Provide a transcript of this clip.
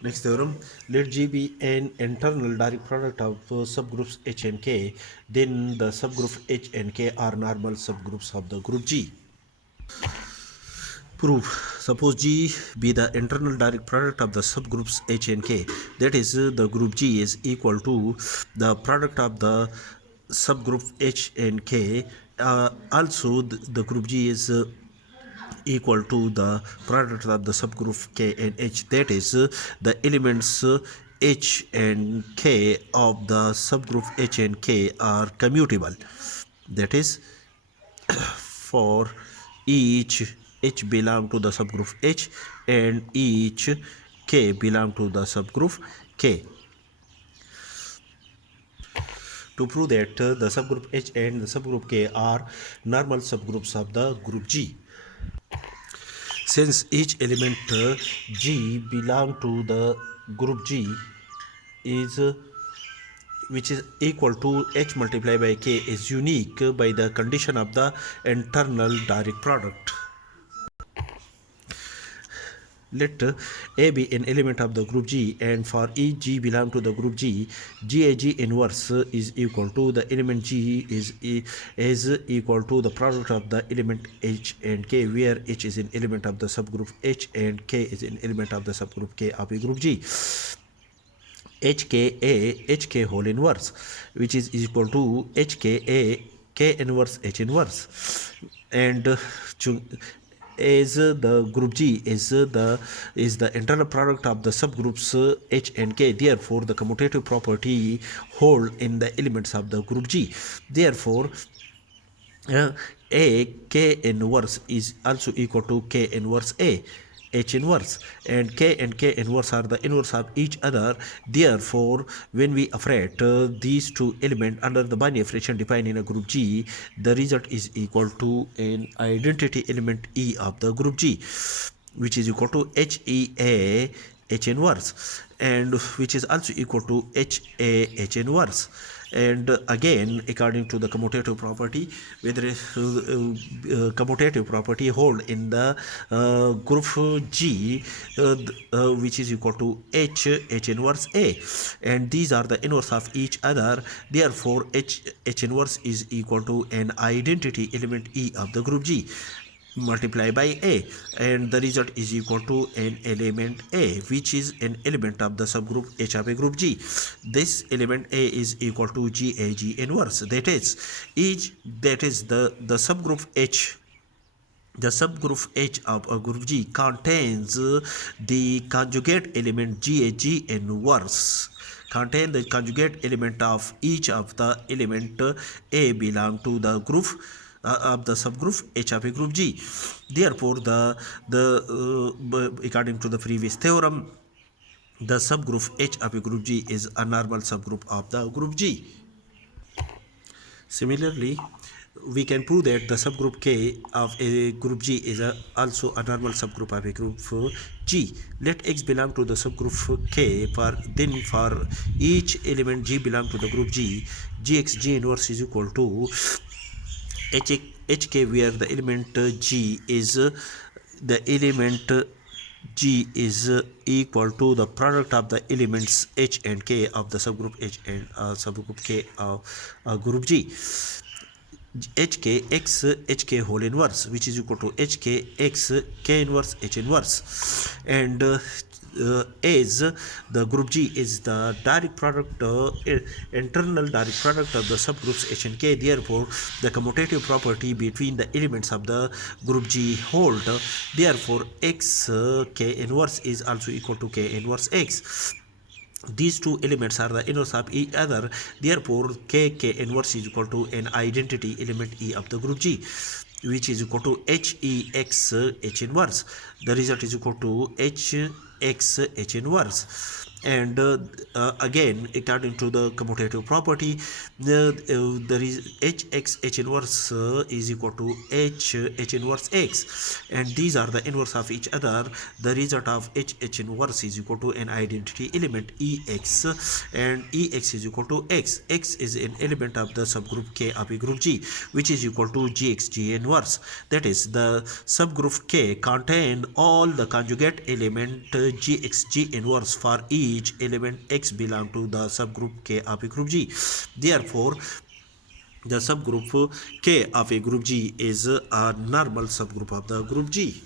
Next theorem, let G be an internal direct product of subgroups H and K, then the subgroup H and K are normal subgroups of the group G. Proof. Suppose G be the internal direct product of the subgroups H and K, that is, the group G is equal to the product of the subgroup H and K. Also, the group G is equal to the product of the subgroup K and H, that is, the elements H and K of the subgroup H and K are commutable, that is, for each H belong to the subgroup H and each K belong to the subgroup K. To prove that the subgroup H and the subgroup K are normal subgroups of the group G, since each element G belong to the group G is which is equal to H multiplied by K is unique by the condition of the internal direct product. Let A be an element of the group G, and for each G belong to the group G, GAG inverse is equal to the element G is equal to the product of the element H and K, where H is an element of the subgroup H and K is an element of the subgroup K of a group G. HK whole inverse, which is equal to HKA K inverse H inverse, and as the group G is the internal product of the subgroups H and K. Therefore, the commutative property hold in the elements of the group G. Therefore, A K inverse is also equal to K inverse A H inverse, and K inverse are the inverse of each other. Therefore, when we operate these two elements under the binary operation defined in a group G, the result is equal to an identity element E of the group G, which is equal to HEA H inverse, and which is also equal to HA H inverse. And again, according to the commutative property, whether commutative property hold in the group G, which is equal to H inverse A, and these are the inverse of each other. Therefore, H inverse is equal to an identity element E of the group G multiply by A, and the result is equal to an element A, which is an element of the subgroup H of a group G. This element A is equal to GAG inverse, that is the subgroup H. The subgroup H of a group G contains the conjugate element GAG inverse, contain the conjugate element of each of the element A belong to the group of the subgroup H of a group G. Therefore, according to the previous theorem, the subgroup H of a group G is a normal subgroup of the group G. Similarly, we can prove that the subgroup K of a group G is also a normal subgroup of a group G. Let X belong to the subgroup K, for each element G belong to the group G, Gx G inverse is equal to HK, where the element G is equal to the product of the elements H and K of the subgroup H and subgroup K of group G. HK whole inverse, which is equal to HK K inverse H inverse, and as the group G is the direct product, internal direct product of the subgroups H and K. Therefore, the commutative property between the elements of the group G hold. Therefore, X K inverse is also equal to K inverse X. These two elements are the inverse of each other. Therefore, K inverse is equal to an identity element E of the group G, which is equal to HEX H inverse. The result is equal to HX H inverse. And again, according to the commutative property, there is h inverse is equal to h inverse x, and these are the inverse of each other. The result of h inverse is equal to an identity element ex, and ex is equal to x is an element of the subgroup K of a group G, which is equal to gx G inverse. That is, the subgroup K contain all the conjugate element gx G inverse for each element x belong to the subgroup K of a group G. Therefore, the subgroup K of a group G is a normal subgroup of the group G.